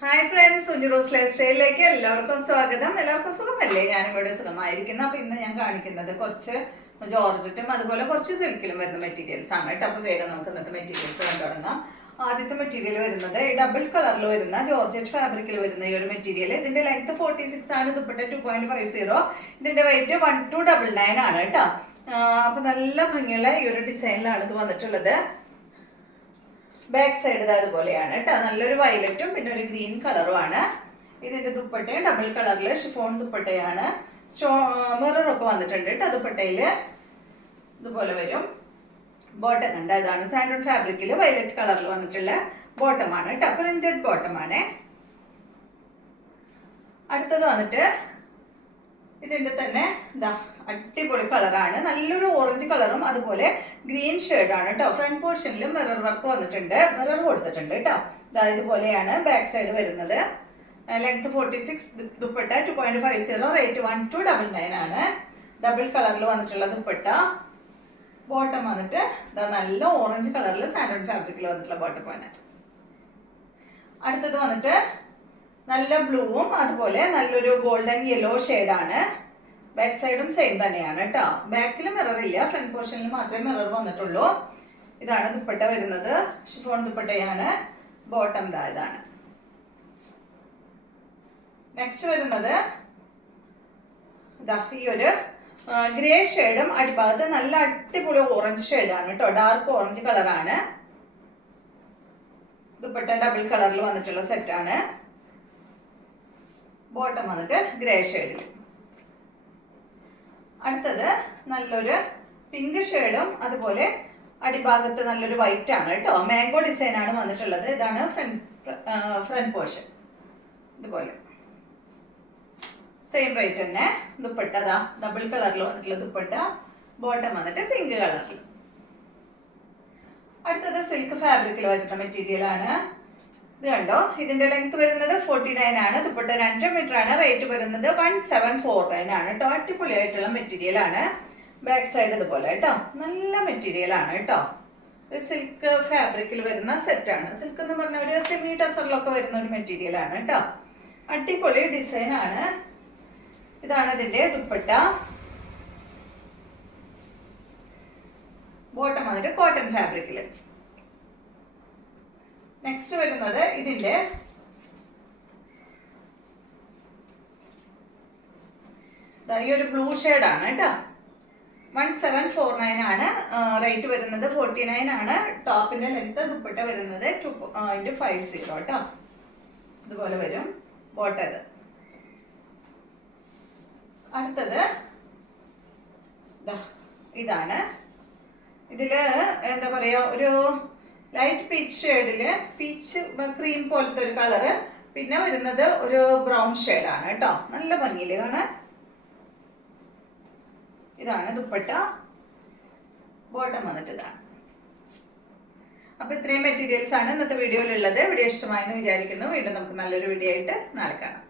Hi friends, Suji Rose life സ്റ്റൈലിലേക്ക് എല്ലാവർക്കും സ്വാഗതം. എല്ലാവർക്കും സുഖമല്ലേ? ഞാനും ഇവിടെ സുഖമായിരിക്കുന്നു. അപ്പോൾ ഇന്ന് ഞാൻ കാണിക്കുന്നത് കുറച്ച് ജോർജറ്റും അതുപോലെ കുറച്ച് സിൽക്കിലും വരുന്ന മെറ്റീരിയൽസ് ആണ് കേട്ടോ. അപ്പോൾ വേഗം നമുക്ക് ഇന്നത്തെ മെറ്റീരിയൽസ് കണ്ടു തുടങ്ങാം. ആദ്യത്തെ മെറ്റീരിയൽ വരുന്നത് ഡബിൾ കളറിൽ വരുന്ന ജോർജറ്റ് ഫാബ്രിക്കിൽ വരുന്ന ഈ ഒരു മെറ്റീരിയൽ. ഇതിന്റെ ലെങ്ത് 46 ആണ്. ദുപ്പട്ട 2.50. ഇതിന്റെ റേറ്റ് 1299 ആണ് കേട്ടോ. അപ്പോൾ നല്ല ഭംഗിയുള്ള ഈ ഒരു ഡിസൈനിലാണ് ഇത് വന്നിട്ടുള്ളത്. ബാക്ക് സൈഡ് അതുപോലെയാണ് കേട്ടോ. നല്ലൊരു വയലറ്റും പിന്നെ ഒരു ഗ്രീൻ കളറുമാണ്. ഇതിന്റെ ദുപ്പട്ടയും ഡബിൾ കളറിൽ ഷിഫോൺ ദുപ്പട്ടയാണ്. മിററൊക്കെ വന്നിട്ടുണ്ട് കേട്ടോ. ദുപ്പട്ടയില് ഇതുപോലെ വരും. ബോട്ടം കണ്ട ഇതാണ് സാൻഡൂൺ ഫാബ്രിക്കിൽ വയലറ്റ് കളറിൽ വന്നിട്ടുള്ള ബോട്ടമാണ് കേട്ടോ. പ്രിന്റഡ് ബോട്ടമാണ്. അടുത്തത് വന്നിട്ട് ഇതിന്റെ തന്നെ ഇതാ അടിപൊളി കളറാണ്. നല്ലൊരു ഓറഞ്ച് കളറും അതുപോലെ ഗ്രീൻ ഷെയ്ഡാണ് കേട്ടോ. ഫ്രണ്ട് പോർഷനിൽ മിറർ വർക്ക് വന്നിട്ടുണ്ട്, മിറർ കൊടുത്തിട്ടുണ്ട് കേട്ടോ. ഇതുപോലെയാണ് ബാക്ക് സൈഡ് വരുന്നത്. ലെങ്ത് 46, ദുപ്പട്ട 2.50, റേറ്റ് 1299 ആണ്. ഡബിൾ കളറിൽ വന്നിട്ടുള്ള ദുപ്പട്ട. ബോട്ടം വന്നിട്ട് നല്ല ഓറഞ്ച് കളറിൽ സാൻഡൂൺ ഫാബ്രിക്കിൽ വന്നിട്ടുള്ള ബോട്ടമാണ്. അടുത്തത് വന്നിട്ട് നല്ല ബ്ലൂവും അതുപോലെ നല്ലൊരു ഗോൾഡൻ യെല്ലോ ഷെയ്ഡാണ്. ബാക്ക് സൈഡും സെയിം തന്നെയാണ് കേട്ടോ. ബാക്കിൽ മിറർ ഇല്ല, ഫ്രണ്ട് പോർഷനിൽ മാത്രമേ മിറർ വന്നിട്ടുള്ളൂ. ഇതാണ് ദുപ്പട്ട വരുന്നത്. ഷിഫോൺ ദുപ്പട്ടയാണ്. ബോട്ടം ഇതാണ്. നെക്സ്റ്റ് വരുന്നത് ഈ ഒരു ഗ്രേ ഷെയ്ഡും അടിഭാഗത്ത് നല്ല അടിപൊളി ഓറഞ്ച് ഷെയ്ഡാണ് കേട്ടോ. ഡാർക്ക് ഓറഞ്ച് കളറാണ്. ദുപ്പട്ട ഡബിൾ കളറിൽ വന്നിട്ടുള്ള സെറ്റാണ്. ബോട്ടം വന്നിട്ട് ഗ്രേ ഷെയ്ഡിൽ. അടുത്തത് നല്ലൊരു പിങ്ക് ഷെയ്ഡും അതുപോലെ അടിഭാഗത്ത് നല്ലൊരു വൈറ്റ് ആണ് കേട്ടോ. മാംഗോ ഡിസൈൻ ആണ് വന്നിട്ടുള്ളത്. ഇതാണ് ഫ്രണ്ട് പോർഷൻ. ഇതുപോലെ സെയിം റേറ്റ് തന്നെ. ദുപ്പട്ട ഡബിൾ കളറിൽ വന്നിട്ടുള്ള ദുപ്പട്ട. ബോട്ടം വന്നിട്ട് പിങ്ക് കളറിൽ. അടുത്തത് സിൽക്ക് ഫാബ്രിക്കിൽ വരുന്ന മെറ്റീരിയൽ ആണ്. ഇത് കണ്ടോ, ഇതിന്റെ ലെങ്ത് വരുന്നത് 49 ആണ്. ദുപ്പട്ട 2 മീറ്റർ ആണ്. റേറ്റ് വരുന്നത് 1749 ആണ് കേട്ടോ. അടിപൊളിയായിട്ടുള്ള മെറ്റീരിയൽ ആണ്. ബാക്ക് സൈഡ് ഇതുപോലെ കേട്ടോ. നല്ല മെറ്റീരിയൽ ആണ് കേട്ടോ. സിൽക്ക് ഫാബ്രിക്കിൽ വരുന്ന സെറ്റ് ആണ്. സിൽക്ക് എന്ന് പറഞ്ഞ ഒരു സെമി ടസറിലൊക്കെ വരുന്ന ഒരു മെറ്റീരിയൽ ആണ് കേട്ടോ. അടിപൊളി ഡിസൈൻ ആണ്. ഇതാണ് ഇതിന്റെ ദുപ്പട്ട. ബോട്ടം വന്നിട്ട് കോട്ടൺ ഫാബ്രിക്കിൽ. നെക്സ്റ്റ് വരുന്നത് ഇതിന്റെ ഈ ഒരു ബ്ലൂ ഷെയ്ഡ് ആണ് കേട്ടോ. 1749 ആണ്. റേറ്റ് വരുന്നത് 49 ആണ്. ടോപ്പിന്റെ ലെങ്ത് ദുപ്പട്ട വരുന്നത് 2.50 കേട്ടോ. ഇതുപോലെ വരും ബോട്ടം ഇത്. അടുത്തത് ഇതാണ്. ഇതില് എന്താ പറയാ, ഒരു ലൈറ്റ് പീച്ച് ഷെയ്ഡില് പീച്ച് ക്രീം പോലത്തെ ഒരു കളറ്. പിന്നെ വരുന്നത് ഒരു ബ്രൗൺ ഷെയ്ഡാണ് കേട്ടോ. നല്ല ഭംഗിയില് കാണാൻ. ഇതാണ് ദുപ്പട്ട. ബോട്ടം വന്നിട്ട് ഇതാണ്. അപ്പൊ ഇത്രയും മെറ്റീരിയൽസ് ആണ് ഇന്നത്തെ വീഡിയോയിലുള്ളത്. വീഡിയോ ഇഷ്ടമായെന്ന് വിചാരിക്കുന്നു. വീണ്ടും നമുക്ക് നല്ലൊരു വീഡിയോ ആയിട്ട് നാളെ കാണാം.